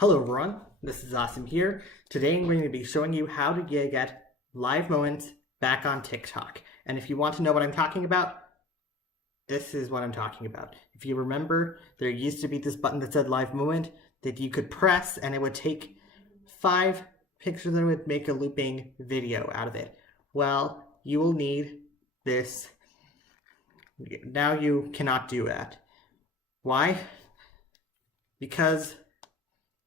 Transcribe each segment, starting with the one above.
Hello everyone, this is Awesome here. Today I'm going to be showing you how to get live moments back on TikTok. And if you want to know what I'm talking about, this is what I'm talking about. If you remember, there used to be this button that said live moment that you could press and it would take 5 pictures and it would make a looping video out of it. Well, you will need this. Now you cannot do that. Why? Because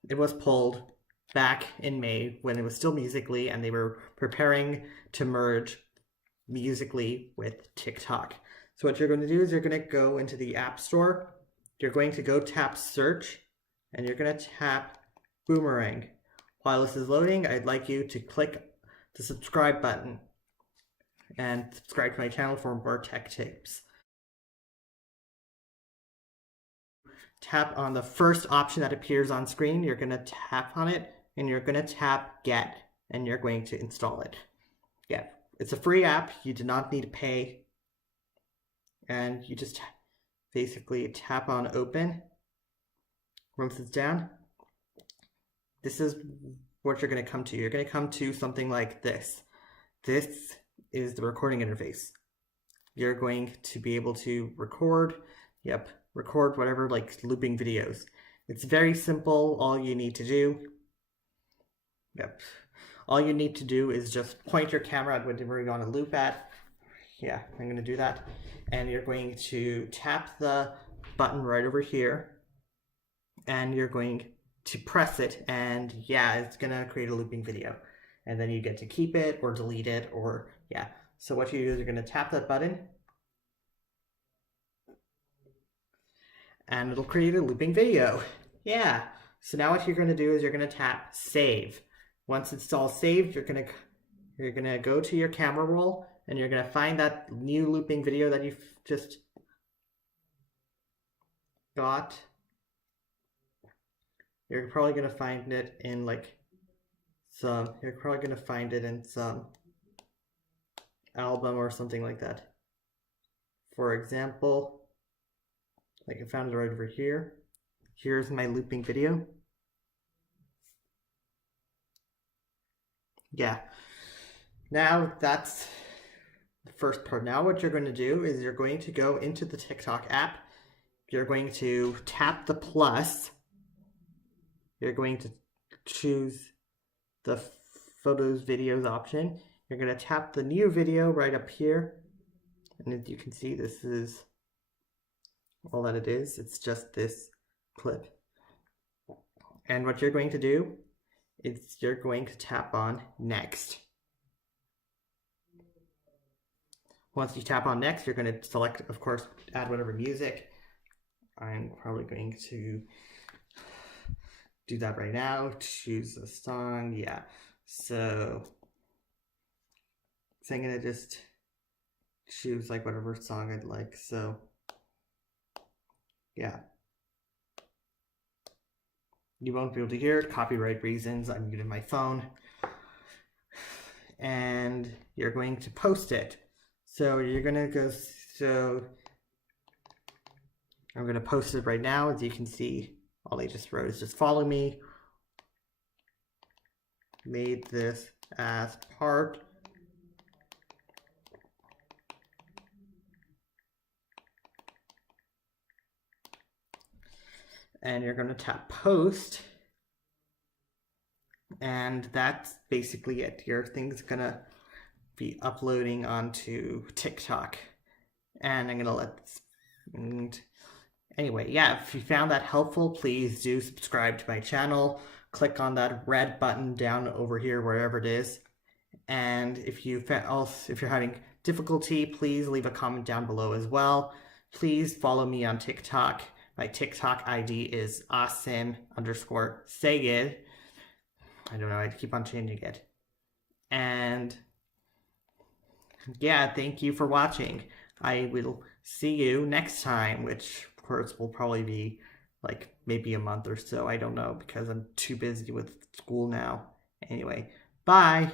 it was pulled back in May when it was still Musical.ly and they were preparing to merge Musical.ly with TikTok. So what you're going to do is you're going to go into the App Store. You're going to go tap search and you're going to tap Boomerang. While this is loading, I'd like you to click the subscribe button and subscribe to my channel for more tech tips. Tap on the first option that appears on screen. You're going to tap on it and you're going to tap get and you're going to install it. Yeah, it's a free app. You do not need to pay. And you just basically tap on open. Once it's down, this is what you're going to come to. You're going to come to something like this. This is the recording interface. You're going to be able to record. Yep. Record whatever, like looping videos. It's very simple. All you need to do, all you need to do is just point your camera at whatever you want to loop at. Yeah, I'm going to do that. And you're going to tap the button right over here. And you're going to press it. And yeah, it's going to create a looping video. And then you get to keep it or delete it or yeah. So what you do is you're going to tap that button. And it'll create a looping video. Yeah. So now what you're going to do is you're going to tap save. Once it's all saved, you're going to go to your camera roll and you're going to find that new looping video that you've just got. You're probably going to find it in some album or something like that. For example, like I found it right over here. Here's my looping video. Yeah. Now that's the first part. Now what you're going to do is you're going to go into the TikTok app. You're going to tap the plus. You're going to choose the photos, videos option. You're going to tap the new video right up here. And as you can see, this is all that it is. It's just this clip. And what you're going to do is you're going to tap on next. Once you tap on next, you're going to select, of course, add whatever music. I'm probably going to do that right now. Choose a song. Yeah. So I'm going to just choose like whatever song I'd like. So yeah. You won't be able to hear it. Copyright reasons. I'm muting my phone. And you're going to post it. So you're going to go, I'm going to post it right now. As you can see, all they just wrote is just follow me. Made this as part and you're going to tap post and that's basically it. Your thing's gonna be uploading onto TikTok and I'm gonna anyway, yeah, if you found that helpful, please do subscribe to my channel. Click on that red button down over here wherever it is, and if you're having difficulty, please leave a comment down below as well. Please follow me on TikTok. My TikTok ID is awesome_sayed. I don't know, I keep on changing it. And yeah, thank you for watching. I will see you next time, which of course will probably be like maybe a month or so. I don't know because I'm too busy with school now. Anyway, bye.